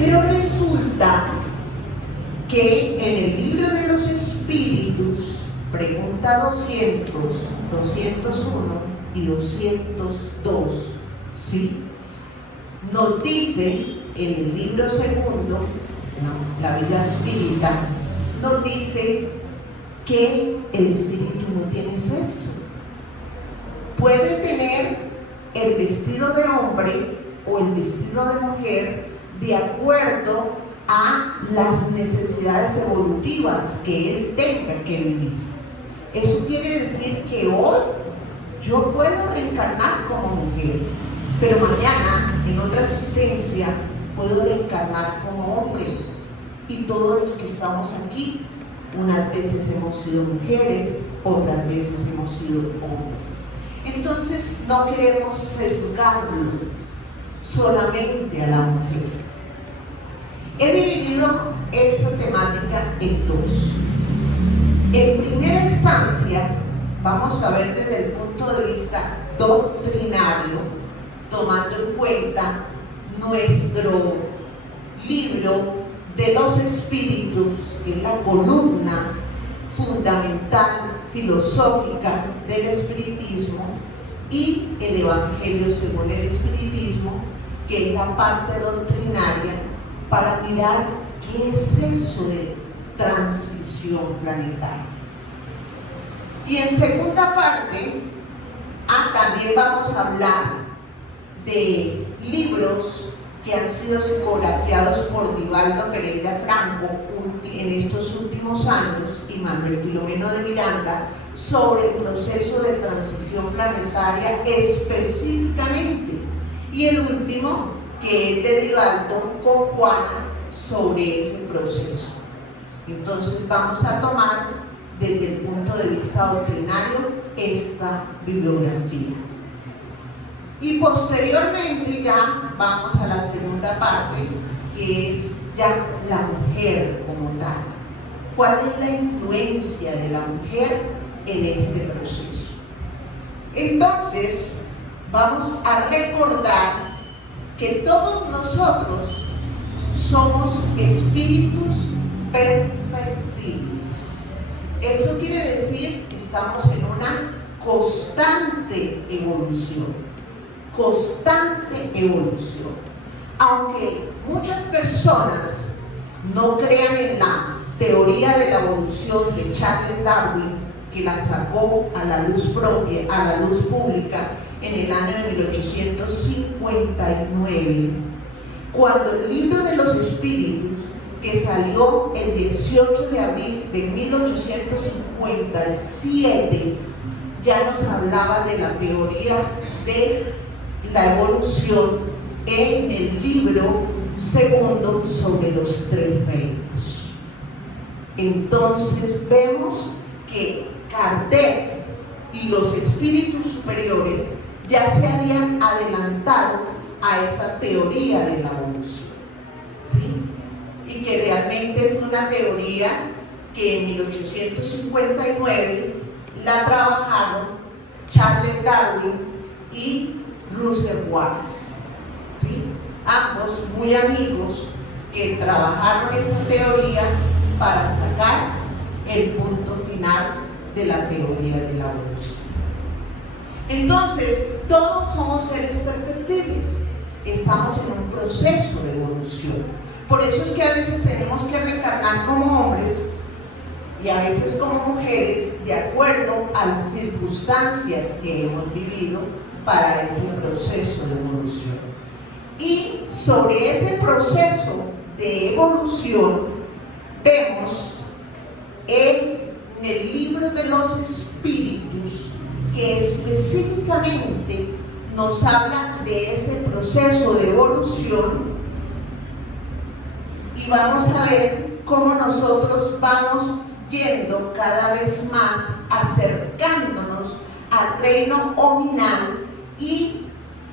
Pero resulta que en el libro de los Espíritus, pregunta 200, 201 y 202, ¿sí? Nos dice en el libro segundo, ¿no?, la vida espírita, nos dice que el espíritu no tiene sexo. Puede tener el vestido de hombre o el vestido de mujer de acuerdo a las necesidades evolutivas que él tenga que vivir. Eso quiere decir que hoy yo puedo reencarnar como mujer, pero mañana, en otra existencia, puedo reencarnar como hombre. Y todos los que estamos aquí, unas veces hemos sido mujeres, otras veces hemos sido hombres. Entonces, no queremos sesgarlo solamente a la mujer. He dividido esta temática en dos. En primera instancia, vamos a ver desde el punto de vista doctrinario, tomando en cuenta nuestro libro de los Espíritus, que es la columna fundamental filosófica del espiritismo, y el Evangelio según el espiritismo, que es la parte doctrinaria, para mirar qué es eso de transición planetaria. Y en segunda parte, también vamos a hablar de libros que han sido psicografiados por Divaldo Pereira Franco en estos últimos años y Manuel Filomeno de Miranda sobre el proceso de transición planetaria específicamente, y el último, que es de Divaldo con Juana, sobre ese proceso. Entonces vamos a tomar desde el punto de vista doctrinario esta bibliografía. Y posteriormente ya vamos a la segunda parte, que es ya la mujer como tal. ¿Cuál es la influencia de la mujer en este proceso? Entonces, vamos a recordar que todos nosotros somos espíritus perfectibles. Eso quiere decir que estamos en una constante evolución. Constante evolución. Aunque muchas personas no crean en la teoría de la evolución de Charles Darwin, que la sacó a la luz propia, a la luz pública en el año de 1859, cuando el libro de los Espíritus, que salió el 18 de abril de 1857, ya nos hablaba de la teoría de la evolución en el libro segundo sobre los tres reinos. Entonces vemos que Kardec y los espíritus superiores ya se habían adelantado a esa teoría de la evolución, ¿sí? Y que realmente fue una teoría que en 1859 la trabajaron Charles Darwin y Russell Wallace, ¿sí? Ambos muy amigos que trabajaron esta teoría para sacar el punto final de la teoría de la evolución. Entonces, todos somos seres perfectibles, estamos en un proceso de evolución. Por eso es que a veces tenemos que reencarnar como hombres y a veces como mujeres, de acuerdo a las circunstancias que hemos vivido para ese proceso de evolución. Y sobre ese proceso de evolución vemos en el libro de los Espíritus, que específicamente nos habla de ese proceso de evolución, y vamos a ver cómo nosotros vamos yendo cada vez más, acercándonos al reino hominal, y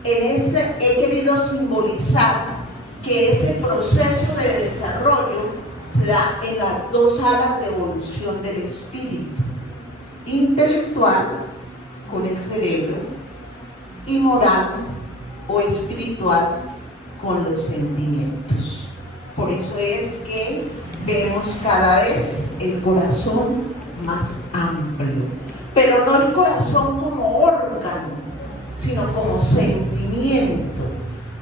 en este he querido simbolizar que ese proceso de desarrollo se da en las dos áreas de evolución del espíritu: intelectual, con el cerebro, y moral o espiritual, con los sentimientos. Por eso es que vemos cada vez el corazón más amplio, pero no el corazón como órgano, sino como sentimiento.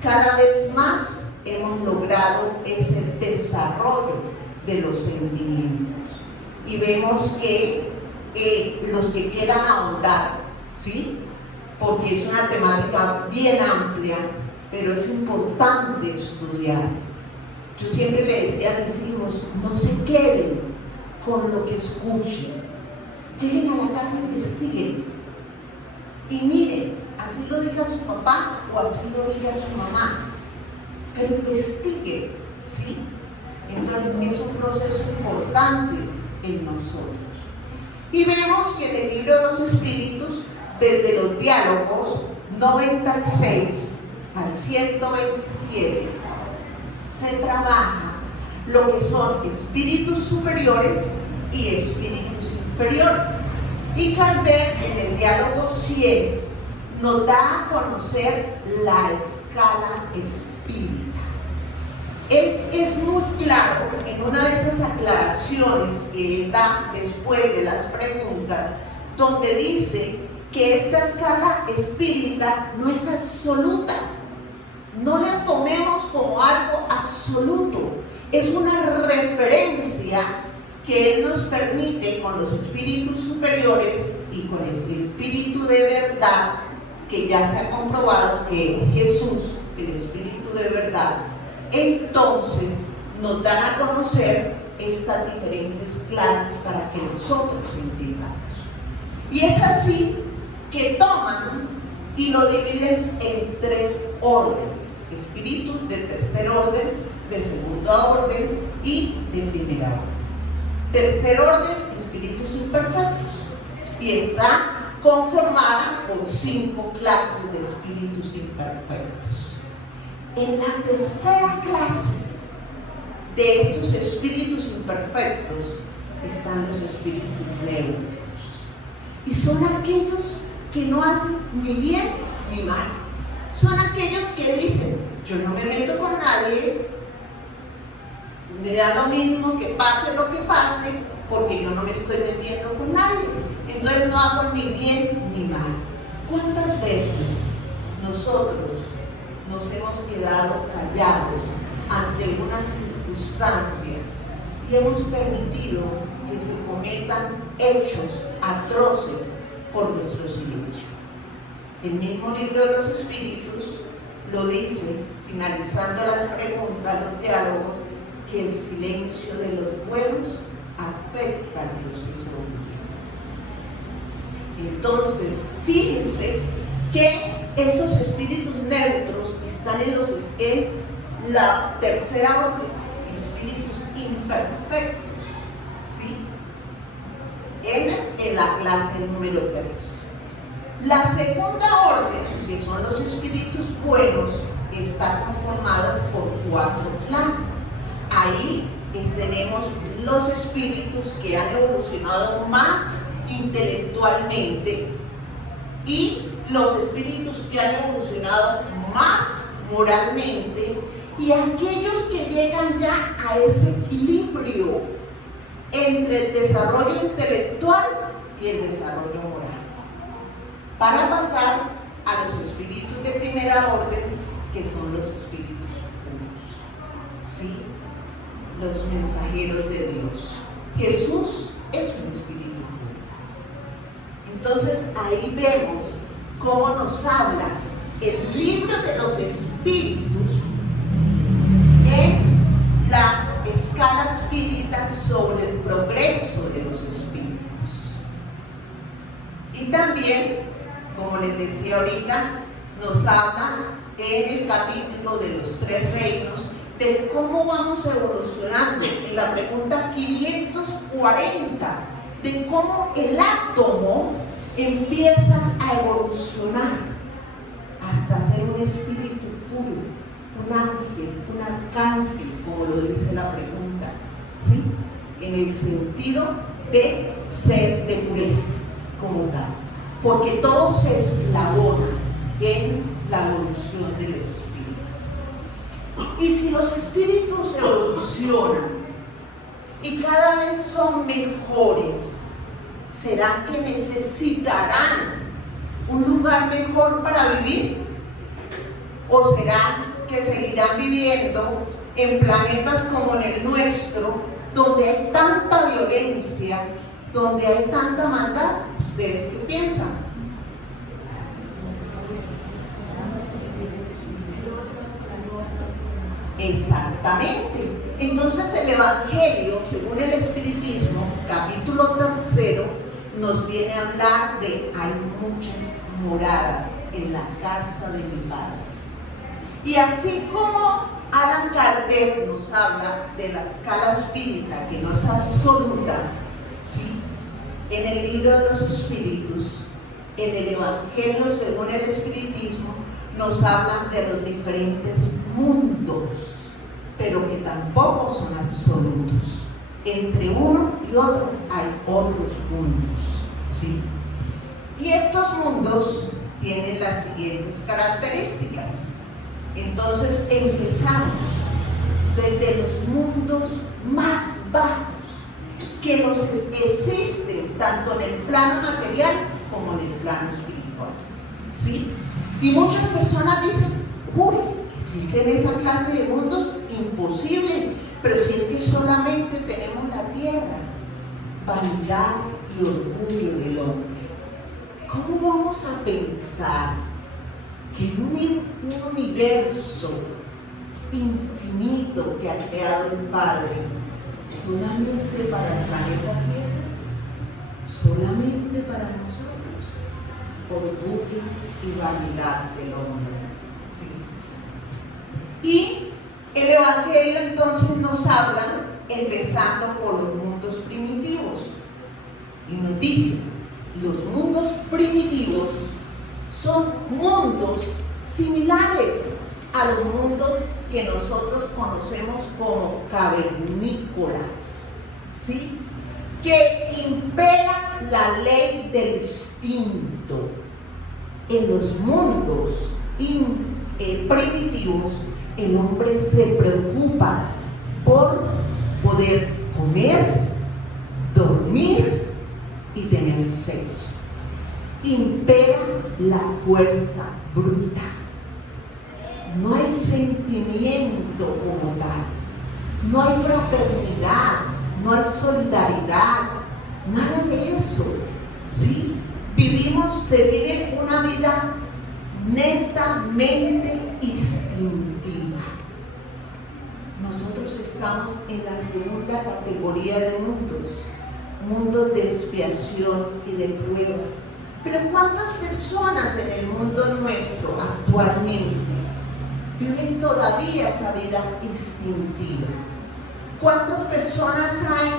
Cada vez más hemos logrado ese desarrollo de los sentimientos. Y vemos que los que quieran ahondar, ¿sí? Porque es una temática bien amplia, pero es importante estudiar. Yo siempre le decía a mis hijos, no se queden con lo que escuchen. Lleguen a la casa e investiguen. Y miren, así lo diga su papá o así lo diga su mamá. Pero investiguen, ¿sí? Entonces es un proceso importante en nosotros. Y vemos que en el libro de los Espíritus, desde los diálogos 96 al 127, se trabaja lo que son espíritus superiores y espíritus inferiores. Y Kardec en el diálogo 100 nos da a conocer la escala espírita. Él es muy claro en una de esas aclaraciones que él da después de las preguntas, donde dice que esta escala espírita no es absoluta. No la tomemos como algo absoluto. Es una referencia que Él nos permite con los espíritus superiores y con el espíritu de verdad, que ya se ha comprobado que Jesús, el espíritu de verdad, entonces nos dan a conocer estas diferentes clases para que nosotros entendamos. Y es así que toman y lo dividen en 3 órdenes: espíritus de tercer orden, de segunda orden y de primera orden. Tercer orden, espíritus imperfectos, y está conformada por 5 clases de espíritus imperfectos. En la tercera clase de estos espíritus imperfectos están los espíritus neutros, y son aquellos que no hacen ni bien ni mal. Son aquellos que dicen, yo no me meto con nadie, me da lo mismo que pase lo que pase, porque yo no me estoy metiendo con nadie, entonces no hago ni bien ni mal. ¿Cuántas veces nosotros nos hemos quedado callados ante una circunstancia y hemos permitido que se cometan hechos atroces por nuestro silencio? El mismo libro de los Espíritus lo dice, finalizando las preguntas, los diálogos, que el silencio de los buenos afecta a los hijos. Entonces, fíjense que estos espíritus neutros están en la tercera orden, espíritus imperfectos, ¿sí? En la clase número 3. La segunda orden, que son los espíritus buenos, está conformado por 4 clases. Ahí tenemos los espíritus que han evolucionado más intelectualmente y los espíritus que han evolucionado más moralmente, y aquellos que llegan ya a ese equilibrio entre el desarrollo intelectual y el desarrollo moral, para pasar a los espíritus de primera orden, que son los espíritus puros, ¿sí? Los mensajeros de Dios. Jesús es un espíritu puro. Entonces ahí vemos cómo nos habla el libro de los espíritus en la escala espírita sobre el progreso de los espíritus. Y también, como les decía ahorita, nos habla en el capítulo de los 3 reinos de cómo vamos evolucionando, en la pregunta 540, de cómo el átomo empieza a evolucionar hasta ser un espíritu puro, un ángel, un arcángel, como lo dice la pregunta, ¿sí? En el sentido de ser de pureza como tal, porque todo se eslabona en la evolución del espíritu. Y si los espíritus evolucionan y cada vez son mejores, ¿será que necesitarán un lugar mejor para vivir? ¿O será que seguirán viviendo en planetas como en el nuestro, donde hay tanta violencia, donde hay tanta maldad? ¿Ustedes qué piensan? Exactamente. Entonces el Evangelio, según el Espiritismo, capítulo 3, nos viene a hablar de hay muchas moradas en la casa de mi Padre. Y así como Allan Kardec nos habla de la escala espírita, que no es absoluta, ¿sí?, en el libro de los espíritus, en el Evangelio según el Espiritismo, nos hablan de los diferentes mundos, pero que tampoco son absolutos. Entre uno y otro hay otros mundos, ¿sí? Y estos mundos tienen las siguientes características. Entonces empezamos desde los mundos más bajos, que nos existen tanto en el plano material como en el plano espiritual, ¿sí? Y muchas personas dicen, uy, ¿existen esa clase de mundos? Imposible, pero si es que solamente tenemos la tierra. Vanidad y orgullo del hombre. ¿Cómo vamos a pensar que en un universo infinito que ha creado el Padre, solamente para el planeta Tierra, solamente para nosotros, orgullo y vanidad del hombre? ¿Sí? Y el Evangelio entonces nos habla, empezando por los mundos primitivos, y nos dice, los mundos primitivos son mundos similares a los mundos que nosotros conocemos como cavernícolas, ¿sí?, que impera la ley del instinto. En los mundos primitivos, el hombre se preocupa por poder comer, dormir y tener sexo. Impera la fuerza bruta. No hay sentimiento como tal. No hay fraternidad, no hay solidaridad, nada de eso, ¿sí? Se vive una vida netamente instintiva. Nosotros estamos en la segunda categoría de mundos de expiación y de prueba. Pero ¿cuántas personas en el mundo nuestro actualmente viven todavía esa vida instintiva? ¿Cuántas personas hay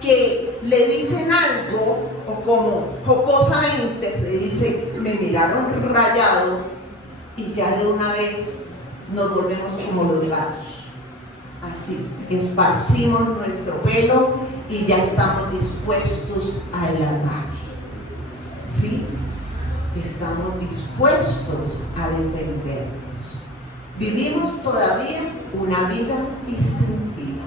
que le dicen algo, o como jocosamente se dice, me miraron rayado, y ya de una vez nos volvemos como los gatos? Así, esparcimos nuestro pelo y ya estamos dispuestos al ataque, ¿sí? Estamos dispuestos a defendernos. Vivimos todavía una vida instintiva.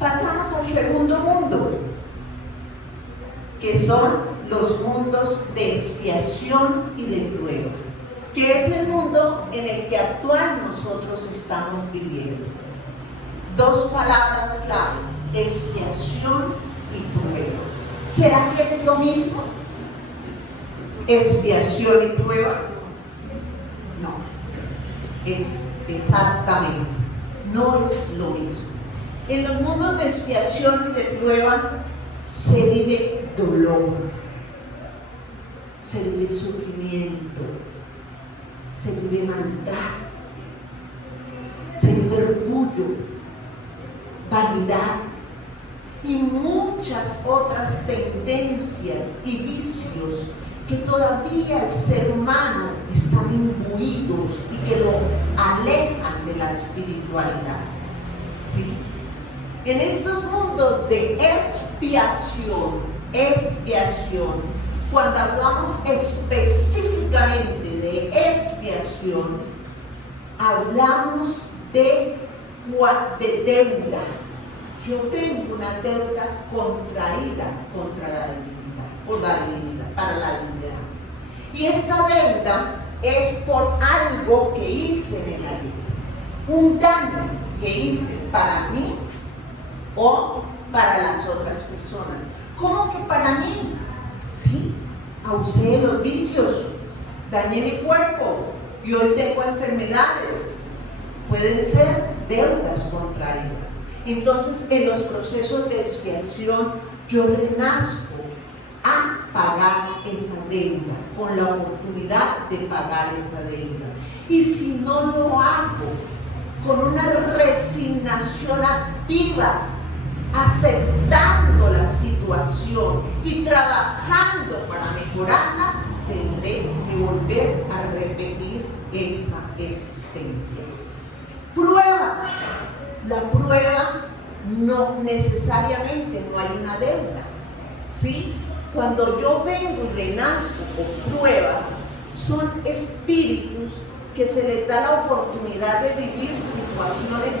Pasamos al segundo mundo, que son los mundos de expiación y de prueba, que es el mundo en el que actual nosotros estamos viviendo. Dos palabras clave: expiación y prueba. ¿Será que es lo mismo? ¿Expiación y prueba? No, es exactamente, no es lo mismo. En los mundos de expiación y de prueba se vive dolor, se vive sufrimiento, se vive maldad, se vive orgullo, vanidad y muchas otras tendencias y vicios que todavía el ser humano están imbuidos y que lo alejan de la espiritualidad, ¿sí? En estos mundos de expiación, cuando hablamos específicamente de expiación, hablamos de deuda. Yo tengo una deuda contraída contra la divinidad, por la divinidad, para la divinidad. Y esta deuda es por algo que hice en la vida, un daño que hice para mí o para las otras personas. ¿Cómo que para mí? Sí, abusé de los vicios, dañé mi cuerpo y hoy tengo enfermedades. Pueden ser deudas contraídas. Entonces, en los procesos de expiación, yo renazco a pagar esa deuda, con la oportunidad de pagar esa deuda. Y si no lo hago con una resignación activa, aceptando la situación y trabajando para mejorarla, tendré que volver a repetir esa existencia. Prueba. La prueba no necesariamente no hay una deuda, ¿sí? Cuando yo vengo y renazco con prueba, son espíritus que se les da la oportunidad de vivir situaciones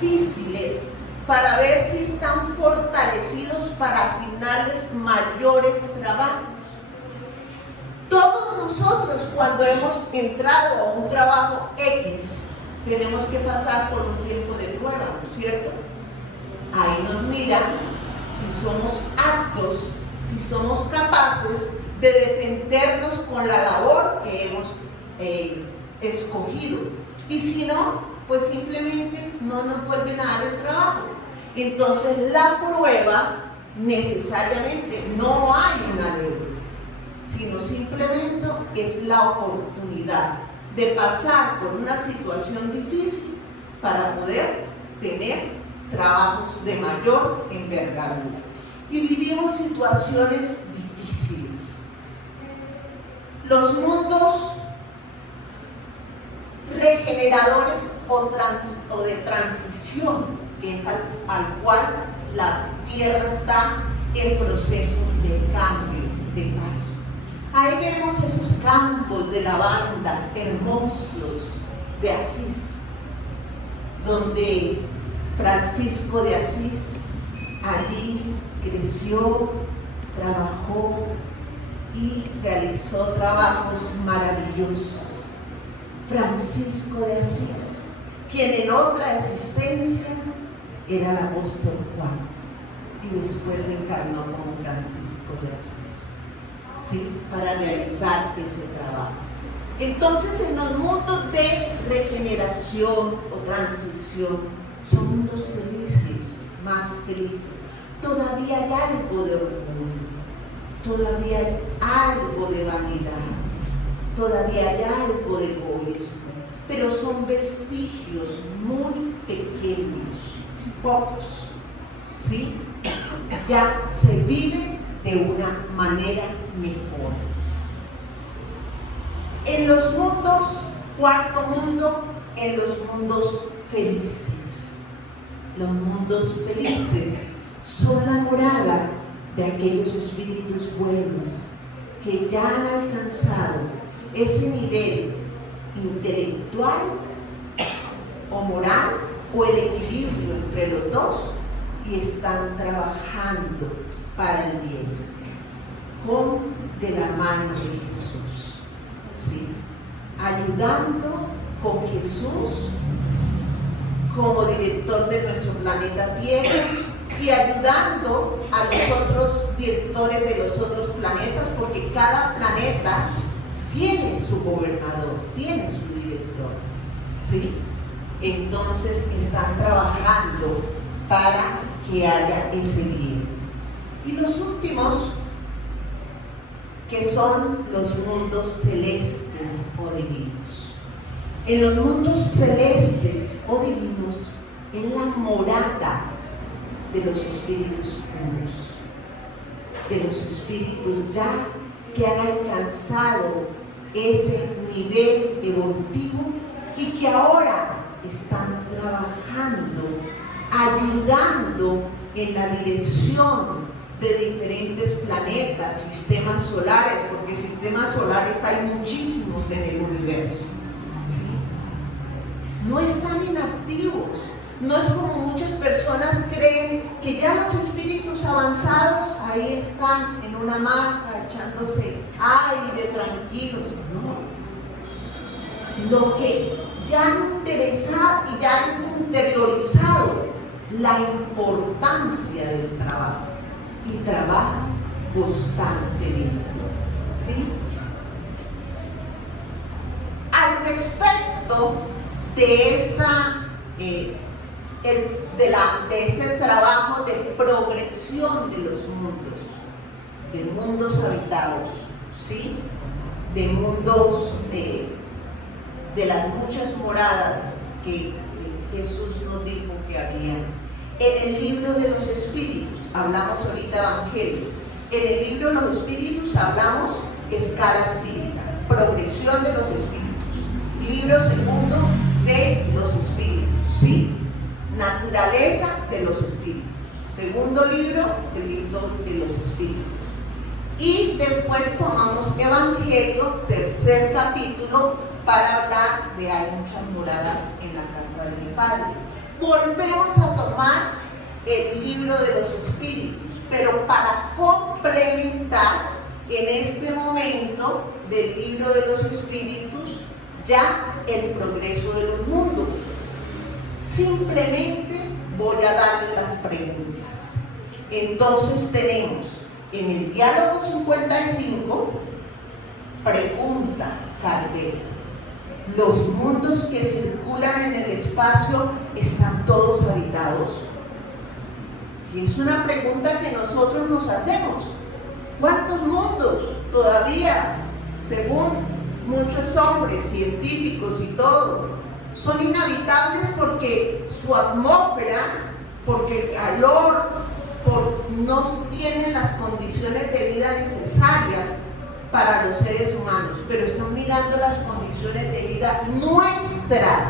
difíciles para ver si están fortalecidos para asignarles mayores trabajos. Todos nosotros, cuando hemos entrado a un trabajo X, tenemos que pasar por un tiempo de prueba, ¿no es cierto? Ahí nos miran si somos aptos, si somos capaces de defendernos con la labor que hemos escogido. Y si no, pues simplemente no nos vuelven a dar el trabajo. Entonces la prueba necesariamente no hay una deuda, sino simplemente es la oportunidad de pasar por una situación difícil para poder tener trabajos de mayor envergadura. Y vivimos situaciones difíciles. Los mundos regeneradores o de transición, que es al cual la Tierra está en proceso de cambio, de paso. Ahí vemos esos campos de lavanda hermosos de Asís, donde Francisco de Asís allí creció, trabajó y realizó trabajos maravillosos. Francisco de Asís, quien en otra existencia era el apóstol Juan y después reencarnó como Francisco de Asís, ¿sí? Para realizar ese trabajo. Entonces, en los mundos de regeneración o transición, son mundos felices, más felices. Todavía hay algo de orgullo, todavía hay algo de vanidad, todavía hay algo de egoísmo, pero son vestigios muy pequeños, pocos, ¿sí? Ya se vive de una manera mejor. En los mundos, cuarto mundo, en los mundos felices. Los mundos felices son la morada de aquellos espíritus buenos que ya han alcanzado ese nivel intelectual o moral o el equilibrio entre los dos y están trabajando para el bien, de la mano de Jesús, ¿sí? Ayudando con Jesús como director de nuestro planeta Tierra y ayudando a los otros directores de los otros planetas, porque cada planeta tiene su gobernador, tiene su director, ¿sí? Entonces están trabajando para que haya ese bien. Y los últimos, que son los mundos celestes o divinos. En los mundos celestes o divinos es la morada de los espíritus puros, de los espíritus ya que han alcanzado ese nivel evolutivo y que ahora están trabajando, ayudando en la dirección de diferentes planetas, sistemas solares, porque sistemas solares hay muchísimos en el universo, ¿sí? no están inactivos. No es como muchas personas creen que ya los espíritus avanzados ahí están en una hamaca echándose aire tranquilos. No. Lo que ya han interesado y ya han interiorizado la importancia del trabajo y trabajan constantemente. ¿Sí? Al respecto de este trabajo de progresión de los mundos, de mundos habitados, ¿sí? De mundos de las muchas moradas que Jesús nos dijo que había. En el libro de los espíritus, hablamos ahorita Evangelio, en el libro de los espíritus hablamos escala espírita, progresión de los espíritus, libro segundo de los espíritus, ¿sí? Naturaleza de los espíritus, segundo libro del libro de los espíritus. Y después tomamos Evangelio, tercer capítulo, para hablar de hay muchas moradas en la casa de mi Padre. Volvemos a tomar el libro de los espíritus, pero para complementar en este momento del libro de los espíritus ya el progreso de los mundos. Simplemente voy a darle las preguntas. Entonces tenemos en el diálogo 55, pregunta Kardec: ¿los mundos que circulan en el espacio están todos habitados? Y es una pregunta que nosotros nos hacemos. ¿Cuántos mundos todavía, según muchos hombres científicos y todo, son inhabitables porque su atmósfera, porque el calor, no tienen las condiciones de vida necesarias para los seres humanos, pero están mirando las condiciones de vida nuestras,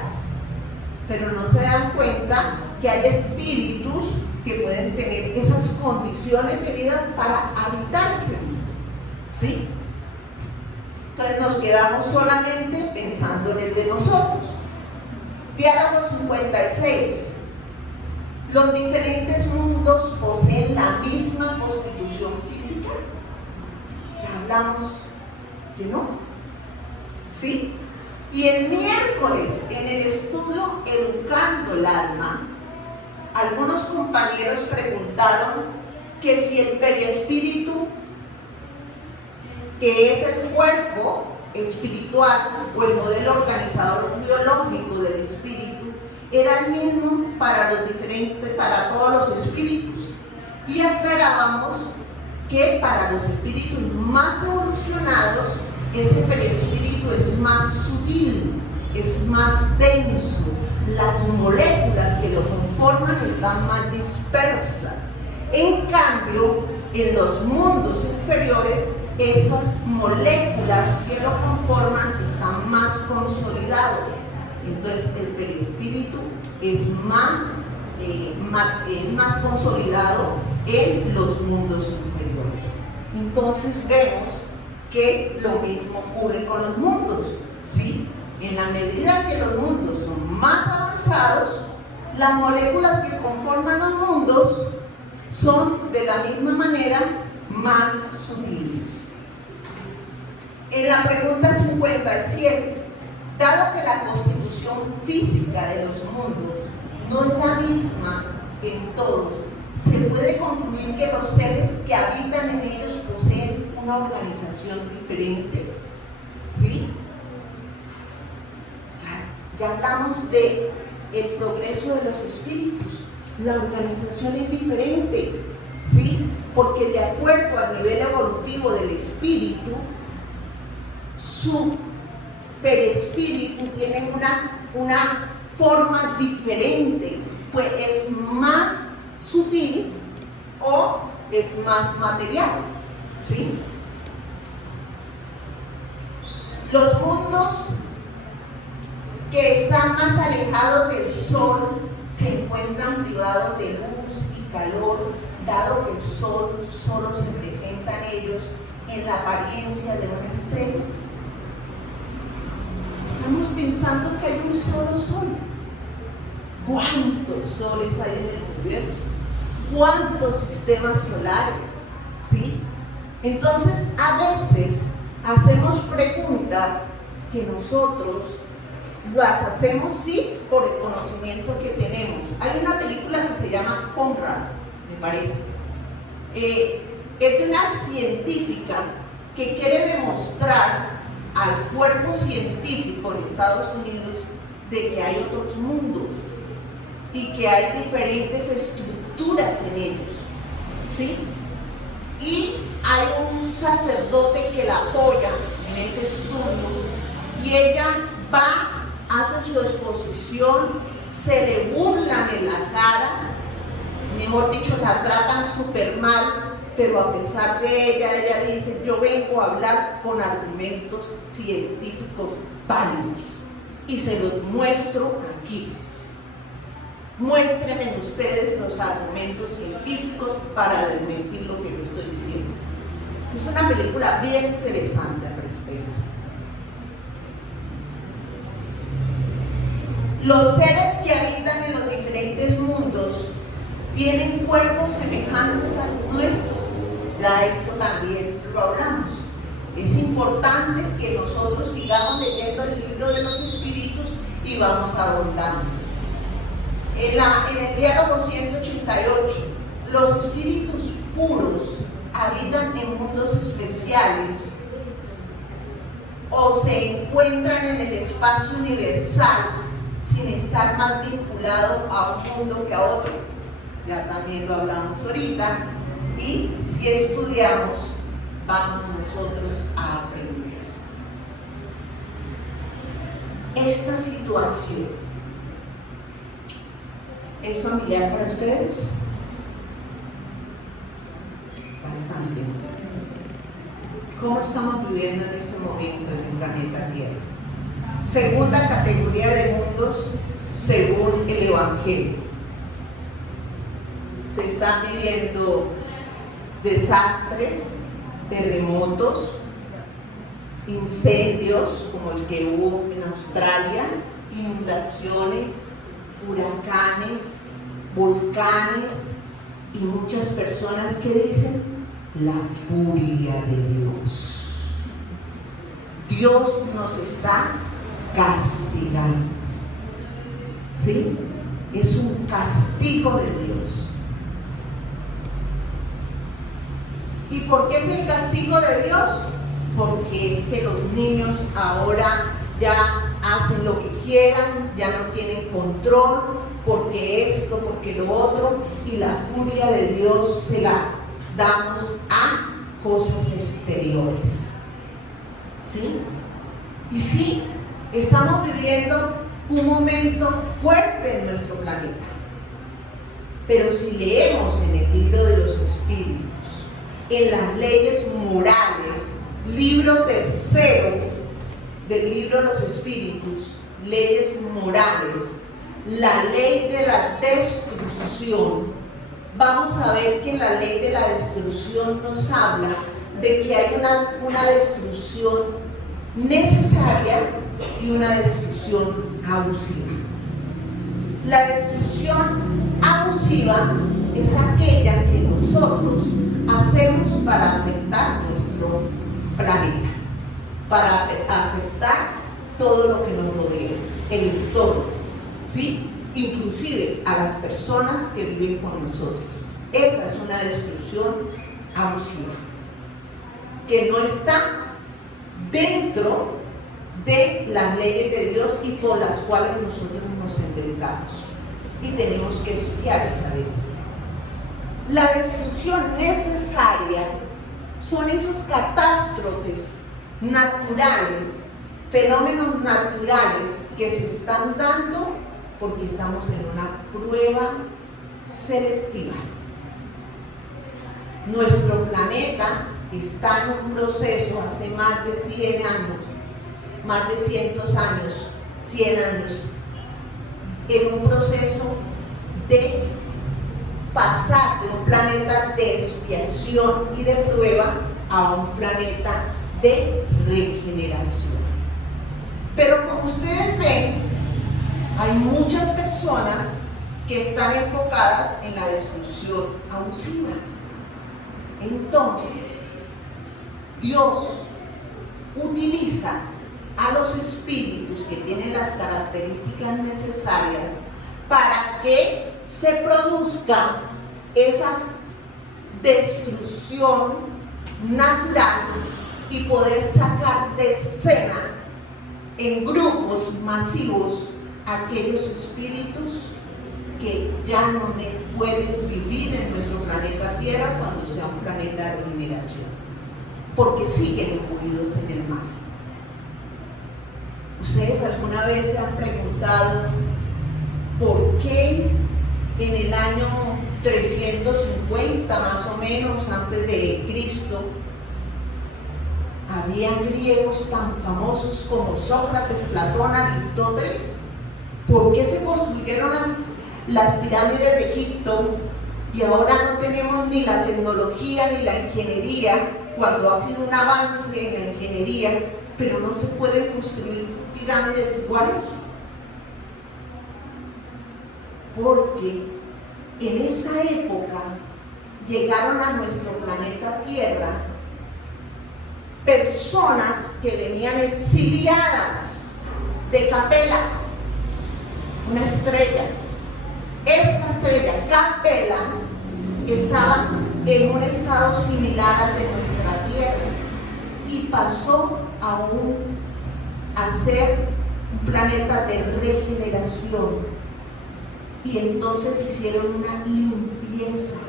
pero no se dan cuenta que hay espíritus que pueden tener esas condiciones de vida para habitarse, ¿sí? Entonces nos quedamos solamente pensando en el de nosotros. Diálogo 56. ¿Los diferentes mundos poseen la misma constitución física? Ya hablamos que no. ¿Sí? Y el miércoles, en el estudio Educando el Alma, algunos compañeros preguntaron que si el perispíritu, que es el cuerpo espiritual o el modelo organizador biológico del espíritu, era el mismo para todos los espíritus. Y aclarábamos que para los espíritus más evolucionados, ese perispíritu es más sutil, es más denso, las moléculas que lo conforman están más dispersas. En cambio, en los mundos inferiores, esas moléculas que lo conforman están más consolidadas. Entonces, el perispíritu es más consolidado en los mundos inferiores. Entonces, vemos que lo mismo ocurre con los mundos, ¿sí? En la medida que los mundos son más avanzados, las moléculas que conforman los mundos son de la misma manera más sutiles. En la pregunta 57, dado que la constitución física de los mundos no es la misma en todos, ¿se puede concluir que los seres que habitan en ellos poseen una organización diferente? ¿Sí? Ya hablamos de el progreso de los espíritus. La organización es diferente, ¿sí? Porque de acuerdo al nivel evolutivo del espíritu, su perispíritu tiene una forma diferente, pues es más sutil o es más material, ¿sí? Los mundos que están más alejados del Sol se encuentran privados de luz y calor, dado que el Sol solo se presenta en ellos en la apariencia de una estrella. Están estamos pensando que hay un solo sol. ¿Cuántos soles hay en el universo? ¿Cuántos sistemas solares? ¿Sí? Entonces, a veces hacemos preguntas que nosotros las hacemos, sí, por el conocimiento que tenemos. Hay una película que se llama Conrad, me parece. Es de una científica que quiere demostrar al cuerpo científico en Estados Unidos de que hay otros mundos y que hay diferentes estructuras en ellos, ¿sí? Y hay un sacerdote que la apoya en ese estudio y ella va, hace su exposición, se le burlan en la cara, mejor dicho, la tratan súper mal, pero a pesar de ella dice, yo vengo a hablar con argumentos científicos válidos y se los muestro aquí. Muéstrenme ustedes los argumentos científicos para desmentir lo que yo estoy diciendo. Es una película bien interesante al respecto. Los seres que habitan en los diferentes mundos tienen cuerpos semejantes a los nuestros. Ya esto también lo hablamos. Es importante que nosotros sigamos leyendo el libro de los espíritus y vamos ahondando. En el diálogo 188, los espíritus puros habitan en mundos especiales o se encuentran en el espacio universal sin estar más vinculados a un mundo que a otro. Ya también lo hablamos ahorita. Y si estudiamos, vamos nosotros a aprender. Esta situación ¿es familiar para ustedes? Bastante. ¿Cómo estamos viviendo en este momento en el planeta Tierra? Segunda categoría de mundos según el Evangelio. Se están viviendo desastres, terremotos, incendios como el que hubo en Australia, inundaciones, huracanes, volcanes y muchas personas que dicen la furia de Dios. Dios nos está castigando. ¿Sí? Es un castigo de Dios. ¿Y por qué es el castigo de Dios? Porque es que los niños ahora ya hacen lo que quieran, ya no tienen control, porque esto, porque lo otro, y la furia de Dios se la damos a cosas exteriores. ¿Sí? Y sí, estamos viviendo un momento fuerte en nuestro planeta. Pero si leemos en el libro de los espíritus, en las leyes morales, libro tercero del libro de los espíritus, leyes morales, la ley de la destrucción, vamos a ver que la ley de la destrucción nos habla de que hay una destrucción necesaria y una destrucción abusiva. La destrucción abusiva es aquella que nosotros hacemos para afectar nuestro planeta, para afectar todo lo que nos rodea, el entorno, ¿sí? Inclusive a las personas que viven con nosotros. Esa es una destrucción abusiva, que no está dentro de las leyes de Dios y por las cuales nosotros nos endeudamos y tenemos que espiar esa ley. La destrucción necesaria son esas catástrofes naturales, fenómenos naturales que se están dando porque estamos en una prueba selectiva. Nuestro planeta está en un proceso hace más de 100 años, más de 100 años, 100 años, en un proceso de pasar de un planeta de expiación y de prueba a un planeta de regeneración. Pero como ustedes ven, hay muchas personas que están enfocadas en la destrucción abusiva. Entonces, Dios utiliza a los espíritus que tienen las características necesarias para que se produzca esa destrucción natural y poder sacar de escena en grupos masivos aquellos espíritus que ya no pueden vivir en nuestro planeta Tierra cuando sea un planeta de regeneración, porque siguen imbuidos en el mal. ¿Ustedes alguna vez se han preguntado por qué en el año 350 más o menos antes de Cristo había griegos tan famosos como Sócrates, Platón, Aristóteles? ¿Por qué se construyeron las pirámides de Egipto y ahora no tenemos ni la tecnología ni la ingeniería, cuando ha sido un avance en la ingeniería, pero no se pueden construir pirámides iguales? Porque en esa época llegaron a nuestro planeta Tierra personas que venían exiliadas de Capella, una estrella. Esta estrella, Capella, estaba en un estado similar al de nuestra Tierra y pasó a ser un planeta de regeneración. Y entonces hicieron una limpieza.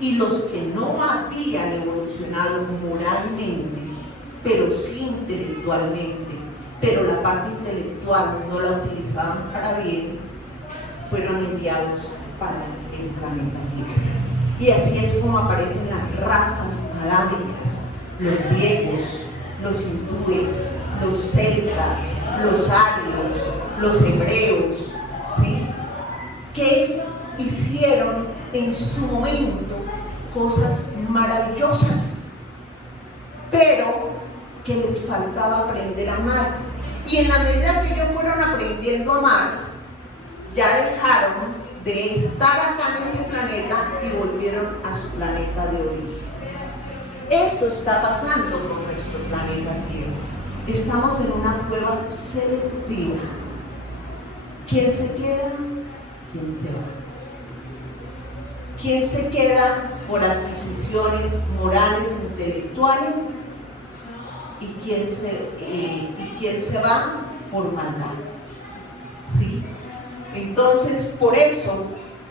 Y los que no habían evolucionado moralmente, pero sí intelectualmente, pero la parte intelectual no la utilizaban para bien, fueron enviados para el planeta Tierra. Y así es como aparecen las razas adámicas, los griegos, los hindúes, los celtas, los arios, los hebreos, ¿sí? Que hicieron en su momento cosas maravillosas, pero que les faltaba aprender a amar. Y en la medida que ellos fueron aprendiendo a amar, ya dejaron de estar acá en este planeta y volvieron a su planeta de origen. Eso está pasando con nuestro planeta Tierra. Estamos en una prueba selectiva. ¿Quién se queda? ¿Quién se va? ¿Quién se queda por adquisiciones morales, intelectuales? ¿Y quién se va por maldad? ¿Sí? Entonces, por eso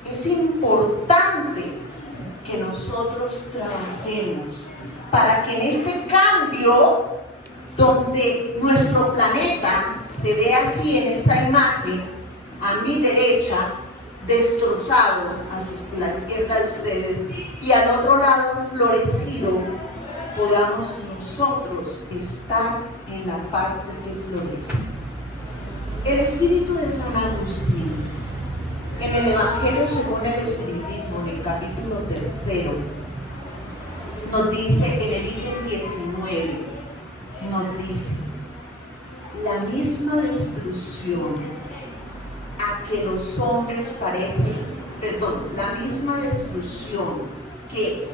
es importante que nosotros trabajemos para que en este cambio, donde nuestro planeta se ve así en esta imagen, a mi derecha, destrozado, a la izquierda de ustedes, y al otro lado florecido, podamos nosotros estar en la parte que florece. El espíritu de San Agustín, en el Evangelio según el Espiritismo, en el capítulo 3, nos dice, en el libro 19, nos dice: la misma destrucción a que los hombres la misma destrucción que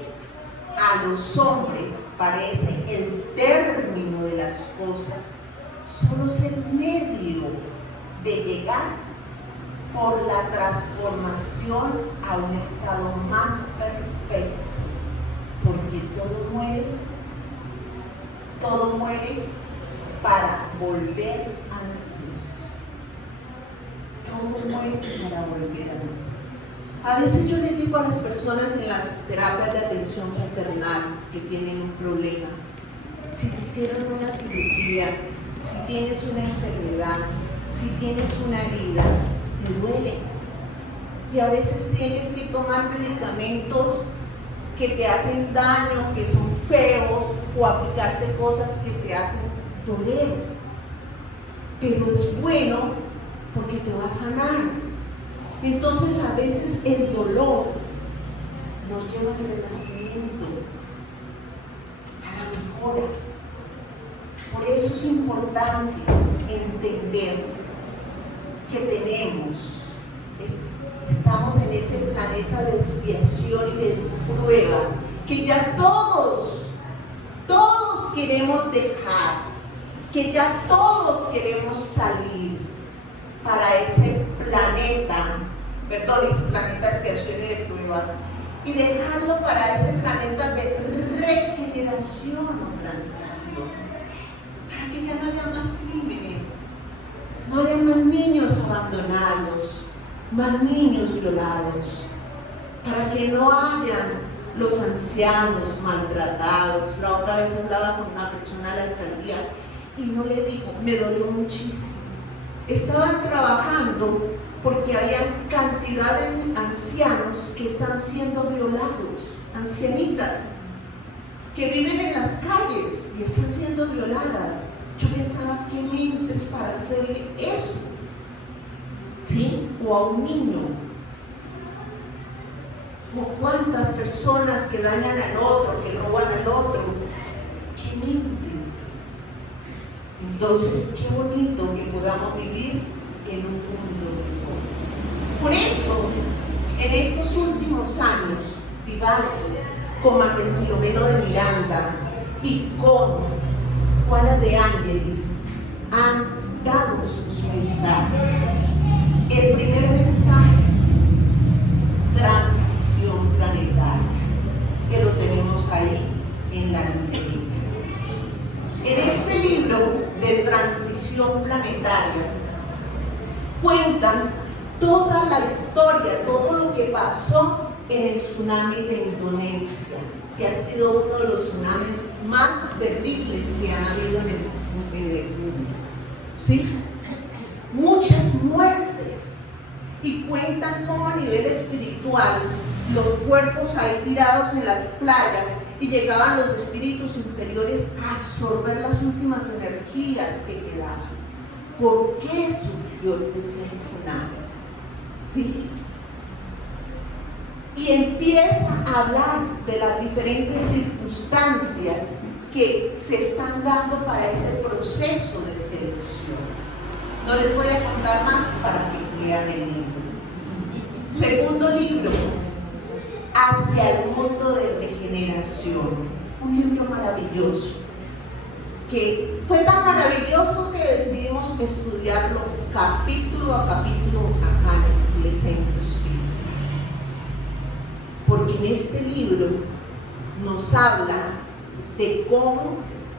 a los hombres parece el término de las cosas, solo es el medio de llegar por la transformación a un estado más perfecto, porque todo muere para volver a nacer. Todo muere para volver a nacer. A veces yo les digo a las personas en las terapias de atención fraternal que tienen un problema: si te hicieron una cirugía, si tienes una enfermedad, si tienes una herida, te duele. Y a veces tienes que tomar medicamentos que te hacen daño, que son feos, o aplicarte cosas que te hacen doler. Pero es bueno porque te va a sanar. Entonces a veces el dolor nos lleva al renacimiento, a la mejora. Por eso es importante entender que estamos en este planeta de expiación y de prueba, que ya todos queremos dejar, que ya todos queremos salir para ese planeta de expiación y de prueba, y dejarlo para ese planeta de regeneración o transición, para que ya no haya más crímenes, no haya más niños abandonados, más niños violados, para que no hayan los ancianos maltratados. La otra vez hablaba con una persona de la alcaldía y no le digo, me dolió muchísimo. Estaban trabajando porque había cantidad de ancianos que están siendo violados, ancianitas, que viven en las calles y están siendo violadas. Yo pensaba, ¿qué mentes para hacer eso? ¿Sí? O a un niño. O cuántas personas que dañan al otro, que roban al otro. ¿Qué mentes? Entonces, qué bonito que podamos vivir en un mundo mejor. Por eso, en estos últimos años, Vivaldi, con Manuel Filomeno de Miranda y con Juana de Ángeles, han dado sus mensajes. El primer mensaje, transición planetaria, que lo tenemos ahí en la librería. En este libro de transición planetaria cuentan toda la historia, todo lo que pasó en el tsunami de Indonesia, que ha sido uno de los tsunamis más terribles que han habido en el mundo. ¿Sí? Muchas muertes. Y cuentan cómo a nivel espiritual los cuerpos ahí tirados en las playas y llegaban los espíritus inferiores a absorber las últimas energías que quedaban. ¿Por qué surgió este tsunami? ¿Sí? Y empieza a hablar de las diferentes circunstancias que se están dando para ese proceso de selección. No les voy a contar más para que lean el libro. Segundo libro, Hacia el mundo de regeneración. Un libro maravilloso, que fue tan maravilloso que decidimos estudiarlo capítulo a capítulo acá en el Centro Espírita. Porque en este libro nos habla de cómo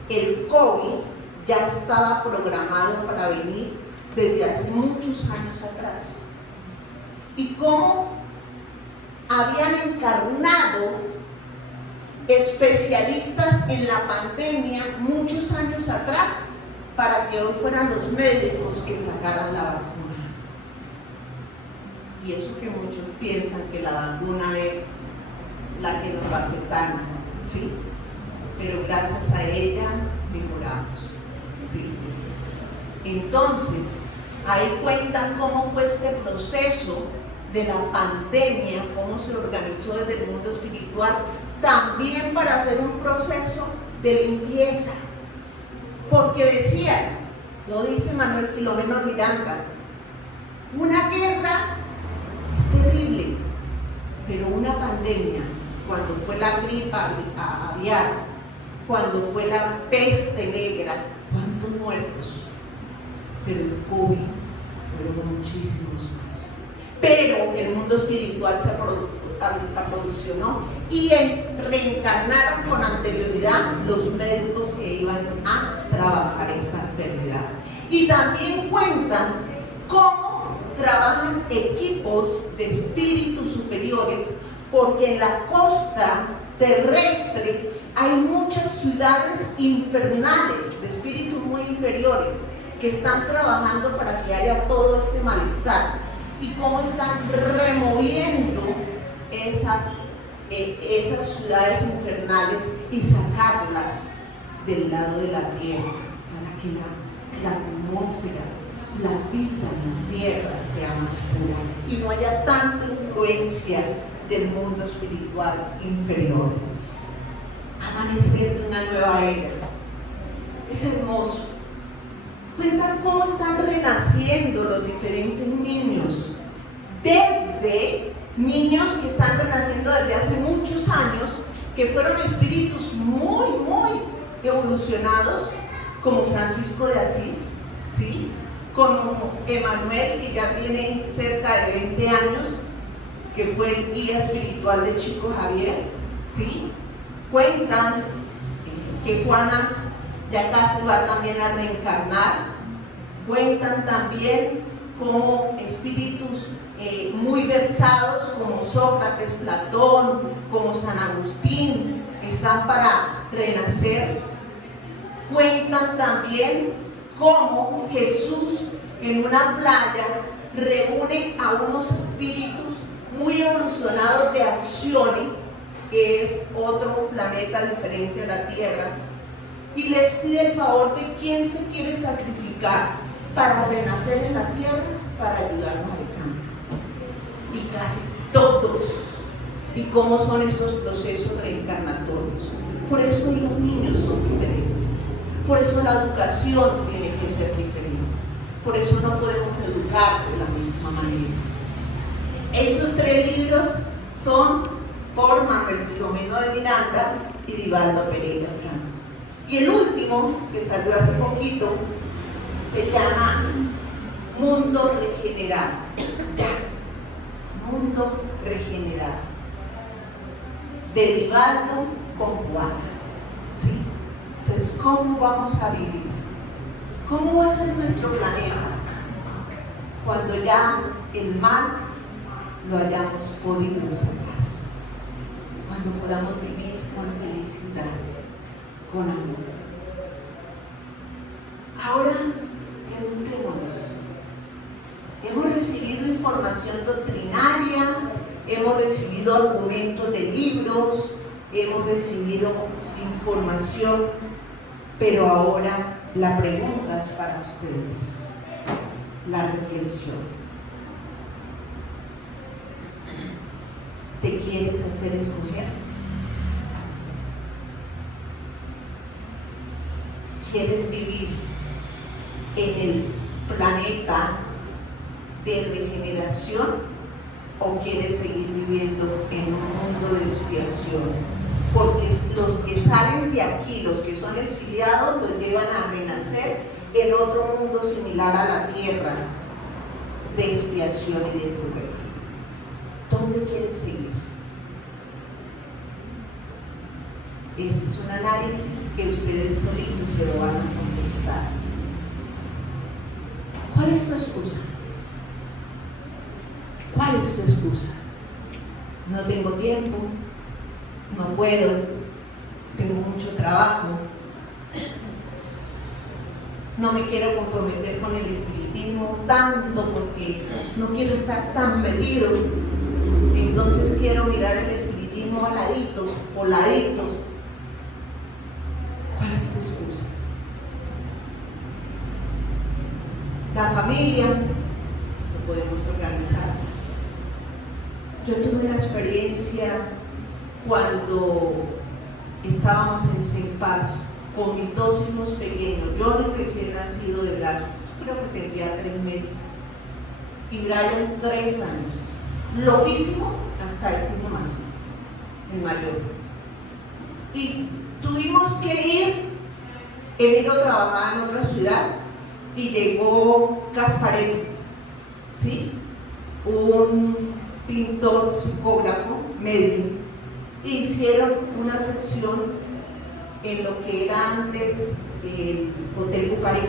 el COVID ya estaba programado para venir desde hace muchos años atrás. Y cómo habían encarnado especialistas en la pandemia muchos años atrás para que hoy fueran los médicos que sacaran la vacuna. Y eso que muchos piensan que la vacuna es la que nos va a hacer daño, ¿sí? Pero gracias a ella mejoramos, ¿sí? Entonces, ahí cuentan cómo fue este proceso de la pandemia, cómo se organizó desde el mundo espiritual, también para hacer un proceso de limpieza. Porque decía, lo dice Manuel Filomeno Miranda, una guerra es terrible, pero una pandemia, cuando fue la gripe aviar, cuando fue la peste negra, ¿cuántos muertos? Pero el COVID fueron muchísimos más. Pero el mundo espiritual se aprovisionó y reencarnaron con anterioridad los médicos que iban a trabajar esta enfermedad. Y también cuentan cómo trabajan equipos de espíritus superiores, porque en la costa terrestre hay muchas ciudades infernales de espíritus muy inferiores que están trabajando para que haya todo este malestar, y cómo están removiendo esas ciudades infernales y sacarlas del lado de la tierra, para que la atmósfera, la vida en la tierra sea más pura y no haya tanta influencia del mundo espiritual inferior. Amaneciendo una nueva era, Es hermoso. Cuentan cómo están renaciendo los diferentes niños. Desde niños que están renaciendo desde hace muchos años, que fueron espíritus muy evolucionados, como Francisco de Asís, ¿sí? Como Emanuel, que ya tiene cerca de 20 años, que fue el guía espiritual de Chico Javier, ¿sí? Cuentan que Juana ya casi va también a reencarnar. Cuentan también como espíritus muy versados como Sócrates, Platón, como San Agustín, están para renacer. Cuentan también cómo Jesús en una playa reúne a unos espíritus muy evolucionados de Accione, que es otro planeta diferente a la Tierra, y les pide el favor de quién se quiere sacrificar para renacer en la Tierra para ayudarnos al cambio. Y casi todos. ¿Y cómo son estos procesos reencarnatorios? Por eso los niños son diferentes. Por eso la educación tiene que ser diferente. Por eso no podemos educar de la misma manera. Estos 3 libros son por Manuel Filomeno de Miranda y Divaldo Pereira Franco. Y el último, que salió hace poquito, se llama Mundo Regenerado. Mundo Regenerado. De Divaldo con Juana. ¿Sí? Entonces, ¿cómo vamos a vivir? ¿Cómo va a ser nuestro planeta cuando ya el mal lo hayamos podido sacar? Cuando podamos vivir con felicidad, con amor. Ahora, preguntémonos. Hemos recibido información doctrinaria, hemos recibido argumentos de libros, hemos recibido información, pero ahora la pregunta es para ustedes, la reflexión. ¿Te quieres hacer escoger? ¿Quieres vivir en el planeta de regeneración o quieres seguir viviendo en un mundo de expiación? Porque los que salen de aquí, los que son exiliados, los llevan a renacer en otro mundo similar a la tierra, de expiación y de prueba. ¿Dónde quieres seguir? Ese es un análisis que ustedes solitos se lo van a contestar. ¿Cuál es tu excusa? ¿Cuál es tu excusa? No tengo tiempo, no puedo, tengo mucho trabajo, no me quiero comprometer con el espiritismo tanto porque no quiero estar tan metido, entonces quiero mirar el espiritismo a laditos o laditos. ¿Cuál es tu excusa? La familia lo podemos organizar. Yo tuve una experiencia cuando estábamos en Cepaz con mis 2 hijos pequeños. Yo recién nacido de brazos, creo que tendría 3 meses, y Brian 3 años. Loquísimo hasta el signo más, el mayor. Y tuvimos que ir. Emilio trabajaba en otra ciudad y llegó Gasparetto, ¿sí? Un pintor psicógrafo medio. Hicieron una sesión en lo que era antes el Hotel Bucareta.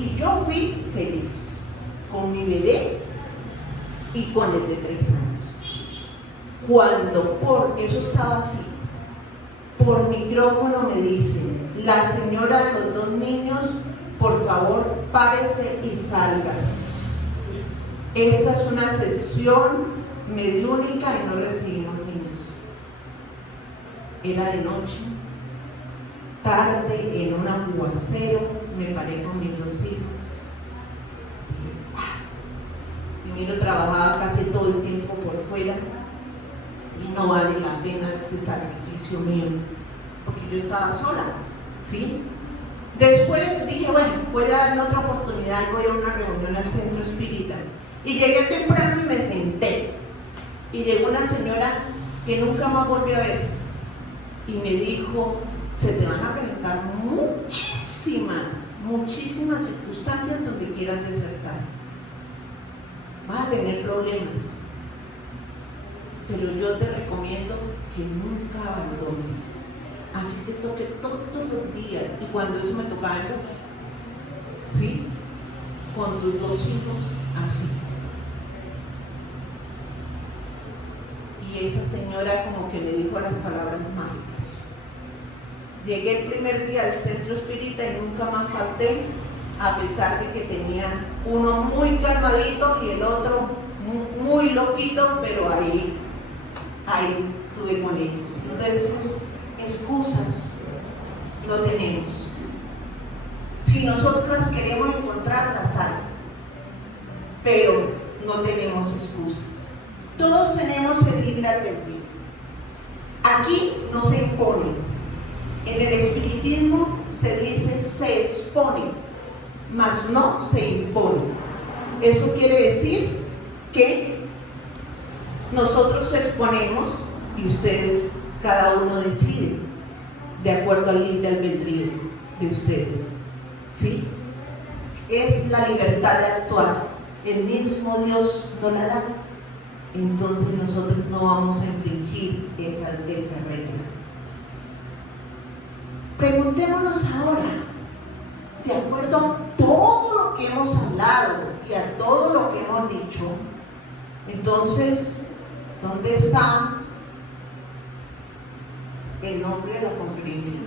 Y yo fui feliz con mi bebé y con el de 3 años. Eso estaba así, por micrófono me dicen: la señora de los 2 niños, por favor, párese y salga. Esta es una sesión mediúnica y no recibimos niños. Era de noche, tarde, en un aguacero, me paré con mis 2 hijos. Y Miro trabajaba casi todo el tiempo por fuera y no vale la pena este sacrificio mío, porque yo estaba sola, ¿sí? Después dije, bueno, voy a darle otra oportunidad y voy a una reunión al centro espírita. Y llegué temprano y me senté. Y llegó una señora que nunca más volví a ver. Y me dijo, se te van a presentar muchísimas circunstancias donde quieras desertar. Vas a tener problemas. Pero yo te recomiendo que nunca abandones. Así te toque todos los días. Y cuando eso me tocaba, ¿sí? Con tus 2 hijos, así. Y esa señora como que me dijo las palabras mágicas. Llegué el primer día al centro espírita y nunca más falté, a pesar de que tenía uno muy calmadito y el otro muy loquito, pero ahí estuve con ellos. Entonces, excusas no tenemos. Si nosotros las queremos encontrar, las hay, pero no tenemos excusas. Todos tenemos el libre albedrío. Aquí no se impone. En el espiritismo se dice se expone, mas no se impone. Eso quiere decir que nosotros exponemos y ustedes, cada uno decide de acuerdo al libre albedrío de ustedes. ¿Sí? Es la libertad de actuar. El mismo Dios nos la da. Entonces nosotros no vamos a infringir esa regla. Preguntémonos ahora, de acuerdo a todo lo que hemos hablado y a todo lo que hemos dicho, entonces, ¿dónde está el nombre de la conferencia?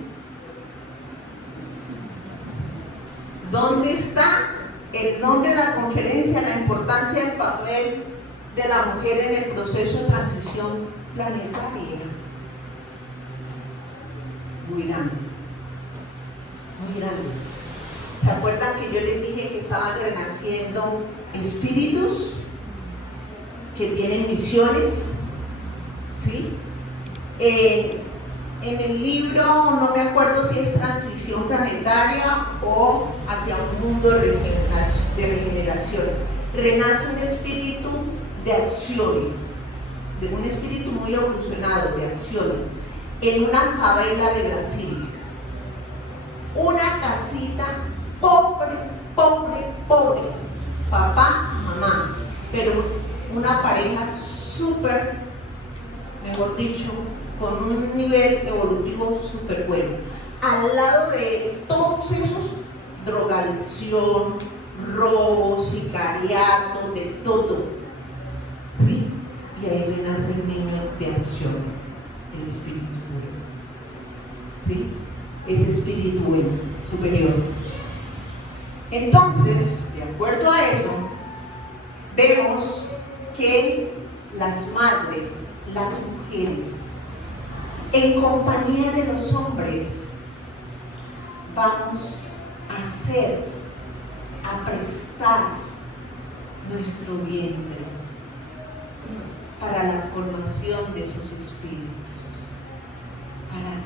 ¿Dónde está el nombre de la conferencia, la importancia del papel de la mujer en el proceso de transición planetaria? Muy grande, muy grande. ¿Se acuerdan que yo les dije que estaban renaciendo espíritus que tienen misiones? ¿Sí? En el libro, no me acuerdo si es transición planetaria o hacia un mundo de regeneración, renace un espíritu de acción, de un espíritu muy evolucionado de acción, en una favela de Brasil. Una casita pobre, papá, mamá, pero una pareja súper, mejor dicho, con un nivel evolutivo súper bueno. Al lado de todos esos, drogadicción, robo, sicariato, de todo. ¿Sí? Y ahí renace el niño de acción, el espíritu bueno. ¿Sí? Ese espíritu bueno, superior. Entonces, de acuerdo a eso, vemos que las madres, las mujeres, en compañía de los hombres, vamos a hacer, a prestar nuestro vientre para la formación de esos espíritus, para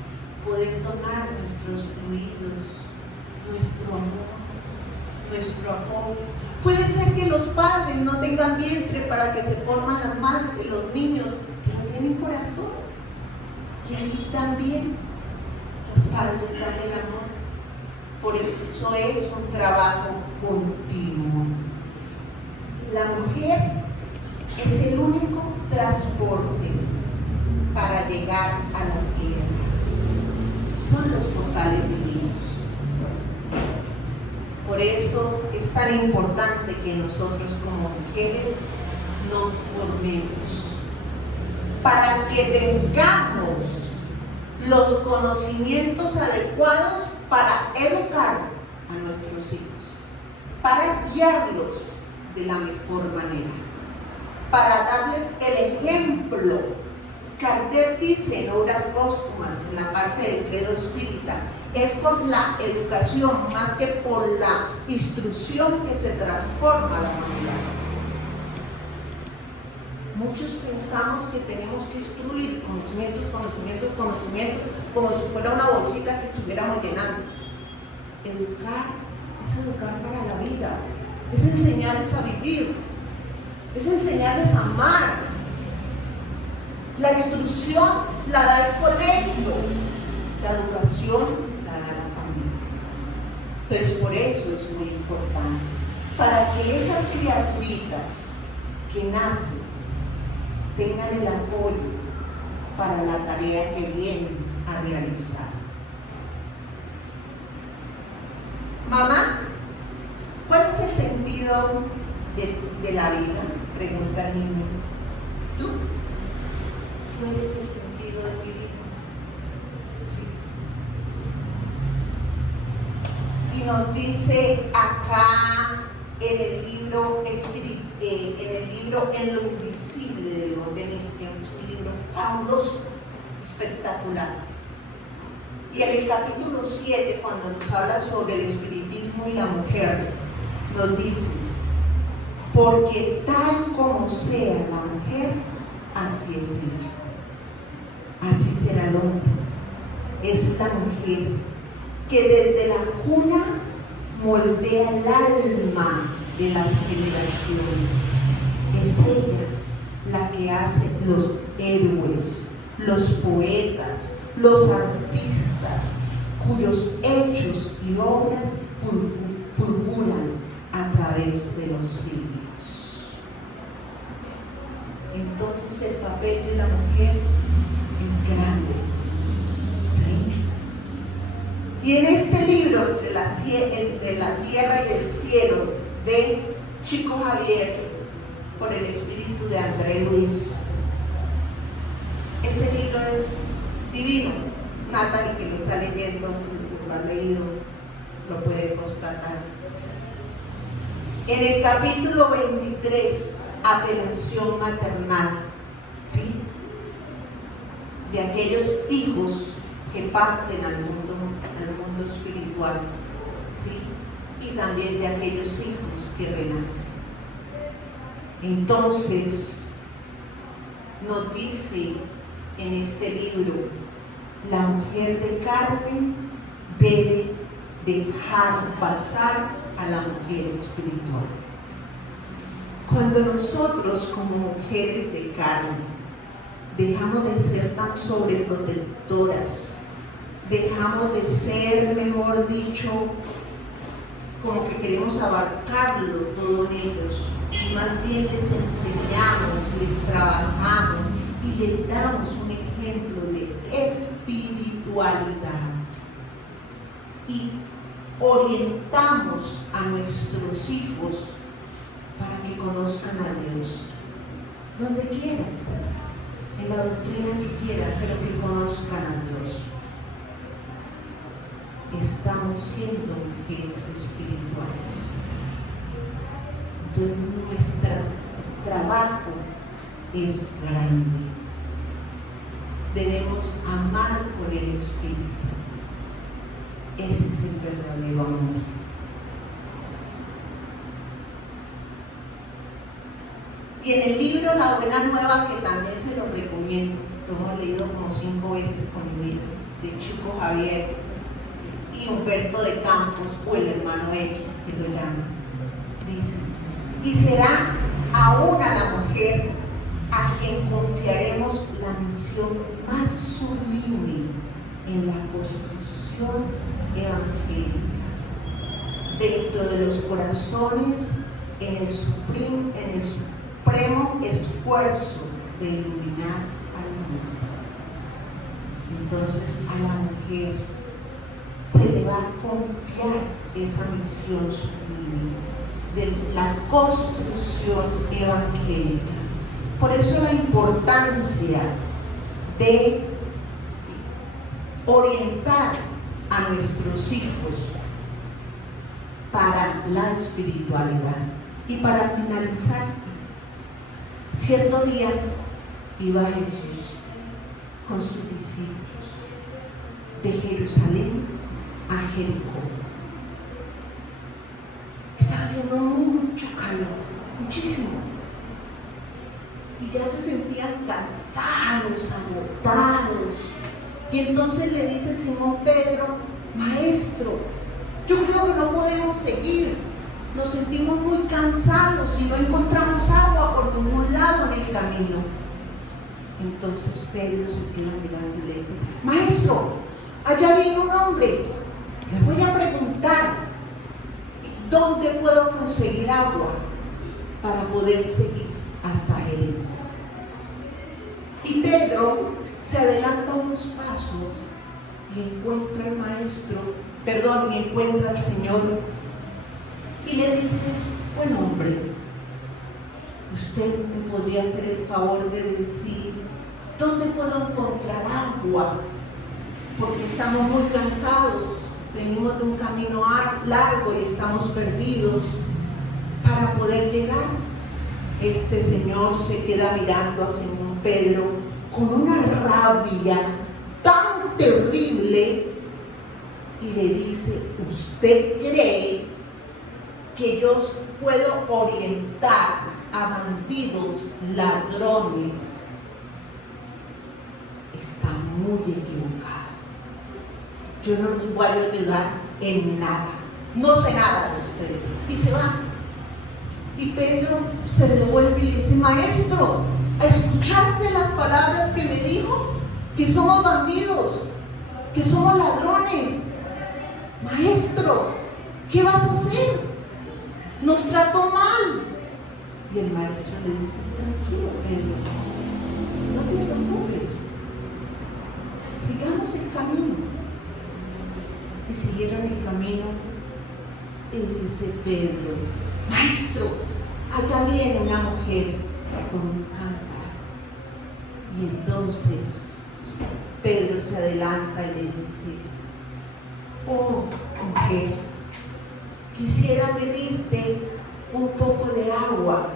poder tomar nuestros fluidos, nuestro amor. Puede ser que los padres no tengan vientre para que se forman las madres de los niños, pero tienen corazón. Y ahí también los padres dan el amor. Por eso es un trabajo continuo. La mujer es el único transporte para llegar a la tierra. Son los portales divinos. Por eso es tan importante que nosotros como mujeres nos formemos, para que tengamos los conocimientos adecuados para educar a nuestros hijos, para guiarlos de la mejor manera, para darles el ejemplo. Kardec dice en Obras Póstumas, en la parte del credo espírita, es por la educación más que por la instrucción que se transforma la humanidad. Muchos pensamos que tenemos que instruir conocimientos, como si fuera una bolsita que estuviéramos llenando. Educar es educar para la vida, es enseñarles a vivir, es enseñarles a amar. La instrucción la da el colegio, la educación la da la familia. Entonces por eso es muy importante, para que esas criaturitas que nacen tengan el apoyo para la tarea que vienen a realizar. Mamá, ¿cuál es el sentido de la vida? Pregunta el niño. ¿Tú? ¿Tú eres el sentido de mi vida? Sí. Y nos dice acá en el libro En lo invisible del orden, es un libro fabuloso, espectacular. Y en el capítulo 7, cuando nos habla sobre el espiritismo y la mujer, nos dice: porque tal como sea la mujer, así es el hijo, así será el hombre. Es la mujer que desde la cuna moldea el alma de las generaciones. Es ella la que hace los héroes, los poetas, los artistas, cuyos hechos y obras fulguran a través de los siglos. Entonces el papel de la mujer es grande, ¿sí? Y en este libro, entre la tierra y el cielo, de Chico Xavier, por el espíritu de André Luis, ese libro es divino. Natalie, que lo está leyendo, lo ha leído, lo puede constatar. En el capítulo 23, apelación maternal, ¿sí? De aquellos hijos que parten al mundo espiritual, ¿sí? Y también de aquellos hijos que renacen. Entonces, nos dice en este libro: la mujer de carne debe dejar pasar a la mujer espiritual. Cuando nosotros, como mujeres de carne, dejamos de ser tan sobreprotectoras, dejamos de ser, mejor dicho, como que queremos abarcarlo todo en ellos, y más bien les enseñamos, les trabajamos y les damos un ejemplo de espiritualidad y orientamos a nuestros hijos para que conozcan a Dios donde quieran, en la doctrina que quieran, pero que conozcan a Dios. Estamos siendo mujeres espirituales. Entonces nuestro trabajo es grande. Debemos amar con el espíritu. Ese es el verdadero amor. Y en el libro La Buena Nueva, que también se lo recomiendo, lo hemos leído como 5 veces conmigo, de Chico Xavier y Humberto de Campos, o el hermano X, que lo llaman, dice: y será aún a la mujer a quien confiaremos la misión más sublime en la construcción evangélica, dentro de los corazones, en el supremo esfuerzo de iluminar al mundo. Entonces a la mujer se le va a confiar esa misión sublime de la construcción evangélica. Por eso la importancia de orientar a nuestros hijos para la espiritualidad. Y para finalizar, cierto día iba Jesús con sus discípulos de Jerusalén a Jericó. Estaba haciendo mucho calor, muchísimo. Y ya se sentían cansados, agotados. Y entonces le dice Simón Pedro: Maestro, Yo creo que no podemos seguir. Nos sentimos muy cansados y no encontramos agua por ningún lado en el camino. Entonces Pedro se queda mirando y le dice: Maestro, allá viene un hombre. Le voy a preguntar dónde puedo conseguir agua para poder seguir hasta Jericó. Y Pedro se adelanta unos pasos y encuentra al maestro, y encuentra al Señor y le dice: buen hombre, usted me podría hacer el favor de decir dónde puedo encontrar agua, porque estamos muy cansados, venimos de un camino largo y estamos perdidos, para poder llegar. Este señor se queda mirando al Simón Pedro con una rabia tan terrible y le dice: ¿usted cree que yo puedo orientar a bandidos, ladrones? Está muy equivocado. Yo no los voy a ayudar en nada. No sé nada de ustedes. Y se va. Y Pedro se devuelve y le dice: maestro, ¿escuchaste las palabras que me dijo? Que somos bandidos, que somos ladrones. Maestro, ¿qué vas a hacer? Nos trató mal. Y el maestro le dice: tranquilo, Pedro, no te preocupes, sigamos el camino. Y siguieron el camino. Y dice Pedro: maestro, allá viene una mujer con un cántaro. Y entonces Pedro se adelanta y le dice: oh, mujer, quisiera pedirte un poco de agua.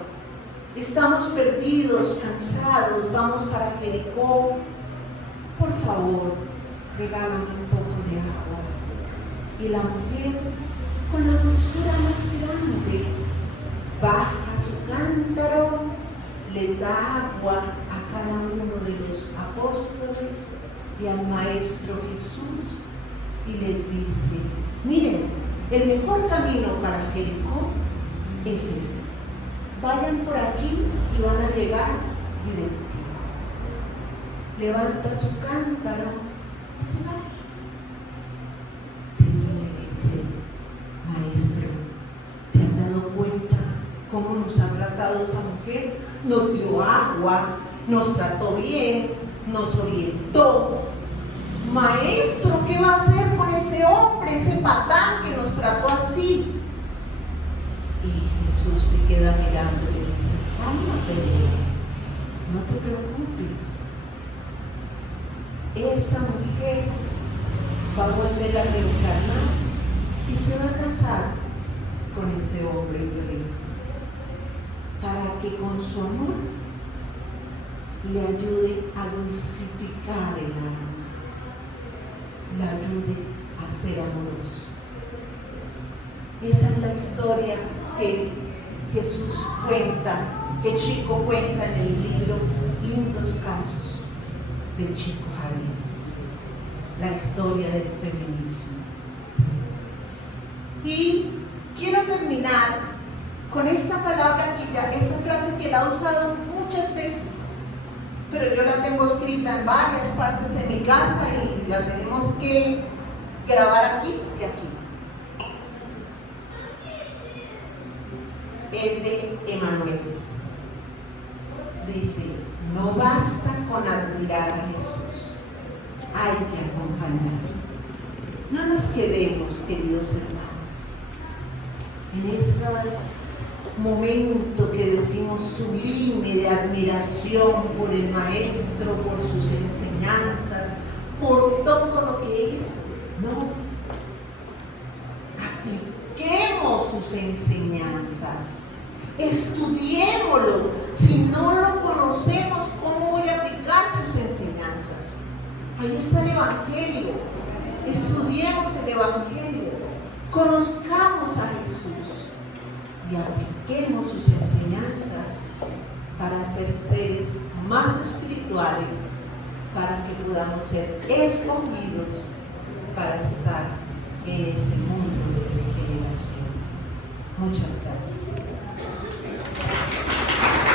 Estamos perdidos, cansados, vamos para Jericó. Por favor, regálame un poco de agua. Y la mujer, con la dulzura más grande, baja su cántaro, le da agua a cada uno de los apóstoles y al Maestro Jesús y les dice: miren, el mejor camino para Jericó es ese. Vayan por aquí y van a llegar directo. Levanta su cántaro y se va. Pedro le dice: maestro, ¿te has dado cuenta cómo nos ha tratado esa mujer? Nos dio agua, nos trató bien, nos orientó. Maestro, ¿qué va a hacer con ese hombre, ese patán que nos trató así? Y Jesús se queda mirando y le dice: cálmate, no te preocupes. Esa mujer va a volver a reencarnar y se va a casar con ese hombre violento, para que con su amor le ayude a dulcificar el alma, le ayude a ser amoroso. Esa es la historia que Jesús cuenta, que Chico cuenta en el libro Lindos Casos de Chico Javier, la historia del feminismo. Y quiero terminar con esta palabra esta frase que la he usado muchas veces, pero yo la tengo escrita en varias partes de mi casa y la tenemos que grabar aquí y aquí. Es de Emmanuel. Dice: no basta con admirar a Jesús, hay que acompañarlo. No nos quedemos, queridos hermanos, en ese momento que decimos sublime de admiración por el Maestro, por sus enseñanzas, por todo lo que hizo. No, apliquemos sus enseñanzas, estudiémoslo. Si no lo conocemos, ¿cómo voy a aplicar sus enseñanzas? Ahí está el Evangelio. Estudiemos el Evangelio, conozcamos a Jesús y apliquemos sus enseñanzas para ser seres más espirituales, para que podamos ser escogidos para estar ese mundo de regeneración. Muchas gracias.